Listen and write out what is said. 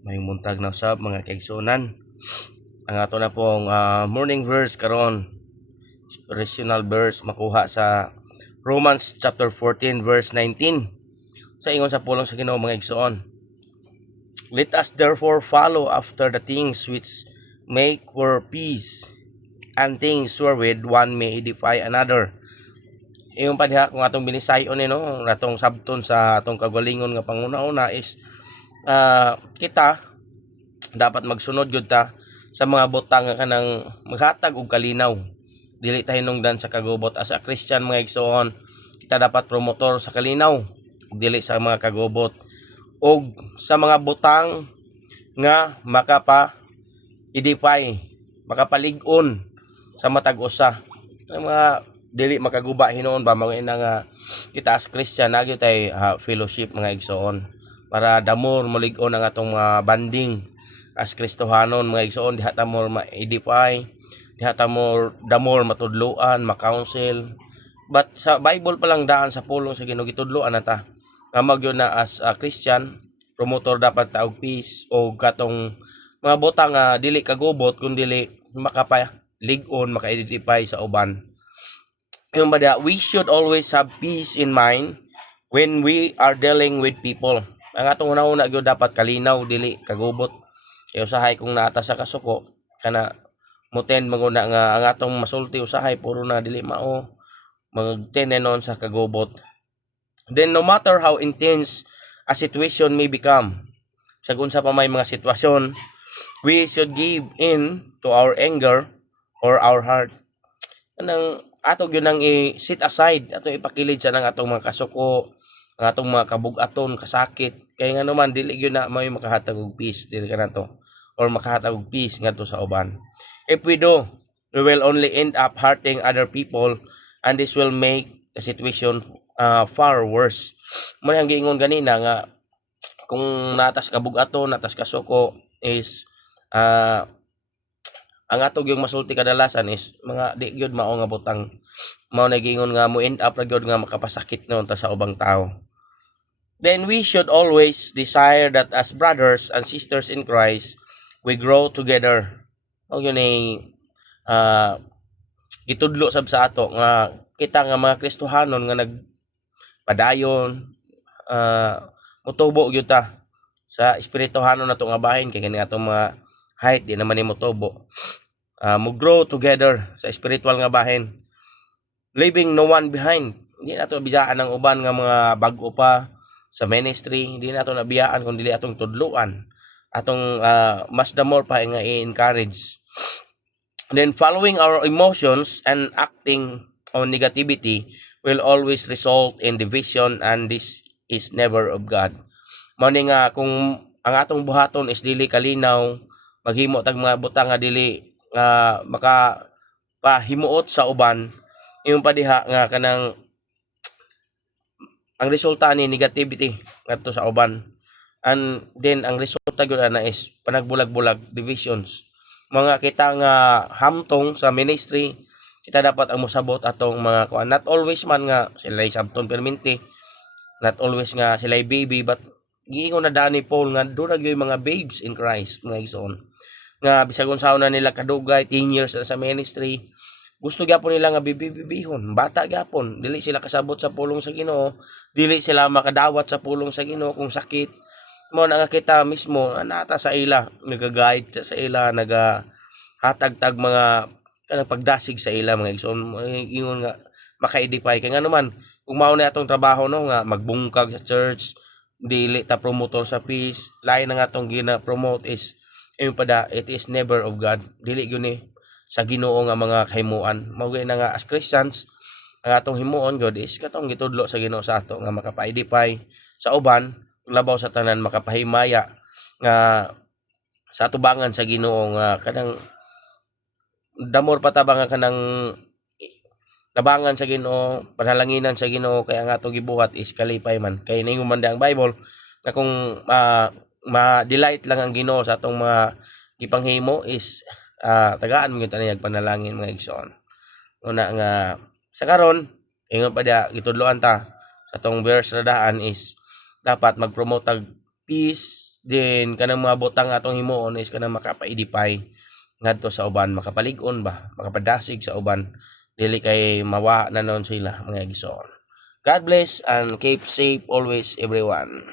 May muntag na usab mga kaigsunan. Ang ato na pong morning verse karon, inspirational verse makuha sa Romans chapter 14 verse 19. Sa ingon sa pulong sa Ginoo mga igsoon. Let us therefore follow after the things which make for peace, and things wherewith one may edify another. Iyon pa diha kung atong binisayon no, natong sabton sa atong kagalingon nga panguna-una is kita dapat magsunod gyud ta sa mga butang nga kanang maghatag og kalinaw. Dili ta hinungdan sa kagubot. As a Christian mga igsoon, kita dapat promotor sa kalinaw, dili sa mga kagubot og sa mga butang nga makapa-edify, makapalig-on sa matag usa. Ang mga dili makaguba hinuon ba mga nga kita as Christian nagyo tay fellowship mga igsoon para damor malig-on ang atong mga banding as Kristohanon mga igsoon. Diha ta mo ma-edify, diha ta mo damor matudloan, ma-counsel. But sa Bible pa lang daan sa pulong sa Ginoo gitudloan na ta nga magyo na as a Christian promotor dapat ta og peace o katong mga botang nga dili kagubot kundi dili makapalig-on, maka-edify sa uban. Yung ba we should always have peace in mind when we are dealing with people. Ang atong una-una gyud dapat kalinaw, dili kagubot. Kaya usahay kung naata sa kasuko kana moten manguna nga ang atong masulti usahay puro na dili mao magtenenon sa kagubot. Then no matter how intense a situation may become, sagun sa pa may mga sitwasyon, we should give in to our anger or our heart. Anang ato gyud nang i-set aside, atong ipakilid sa nang atong mga kasuko, ang atong mga kabug-aton, kasakit. Kaya nga naman dili gyud na may makahatag og peace dili kanato or makahatag og peace ngadto sa uban. If we do, we will only end up hurting other people, and this will make the situation far worse. Mo ang giingon ganina nga kung natas kabug-aton, natas kasuko is ang ato gyud masulti kadalasan is mga di gyud mao nga butang, mao na giingon nga mo end up ra gyud nga makapasakit noon ta sa ubang tao. Then we should always desire that as brothers and sisters in Christ, we grow together. O yun ay gitudlo sab sa ato nga kita nga mga Kristohanon nga nagpadayon, mutubo gyud ta sa espirituhanon nato nga bahin kay kani atong mga height di naman ni mutubo. Mo grow together sa spiritual nga bahin, leaving no one behind. Hindi nato biyaan ang uban nga mga bag-o pa sa ministry, hindi nato nabiyaan kun dili atong tudluan, atong mas the more pa nga i-encourage. Then following our emotions and acting on negativity will always result in division, and this is never of God. Mao ni nga kung ang atong buhaton is dili kalinaw, maghimo tag mga butang nga dili maka pahimuot sa uban, yung pa diha nga kanang ang resulta ni negativity ngadto sa uban, and then ang resulta gyud ana is panagbulag-bulag, divisions. Mga kita nga hamtong sa ministry, kita dapat ang mosabot atong mga kuan, not always man nga sila sabton perminti, not always nga sila baby, but giingon na dani Paul nga do gyud mga babes in Christ mga igsoon nga bisag unsaon na nila kadugay 10 years na sa ministry, gusto gyapon nila nga bibihon, bata gyapon, dili sila kasabot sa pulong sa Ginoo, dili sila makadawat sa pulong sa Ginoo kung sakit. Mo na nga kita mismo nata sa ila, naga-guide sa ila, naga-hatag-tag mga kanang pagdasig sa ila mga igsoon. Ingon nga maka-edify kay nga naman kung mao na atong trabaho no nga magbungkag sa church, dili ta promotor sa peace, lain na nga atong gina-promote is ayun pada, it is never of God. Dili gyud ni sa Ginoo nga mga kahimuan. Mao na nga as Christians ang atong himuon gyud is katong gitudlo sa Ginoo sa ato nga makapaidify sa uban, labaw sa tanan makapahimaya nga sa atubangan sa Ginoo nga kanang damor patabang nga kanang tabangan sa Ginoo, panalanginan sa Ginoo, kaya nga ato gibuhat is kalipay man. Kay ningon man ang Bible na kung ma-delight lang ang Ginoo sa atong mga gipanghimo is tagaan mo gyud ani panalangin mga igsoon. Una nga sa karon ingon pa dia gitudloan ta sa atong verse na daan is dapat mag-promote og peace, Then kanang mga butang atong himuon is kanang makapaidipay ngadto sa uban, makapalig-on ba, makapadasig sa uban, dili kay mawa na noon sila mga igsoon. God bless and keep safe always everyone.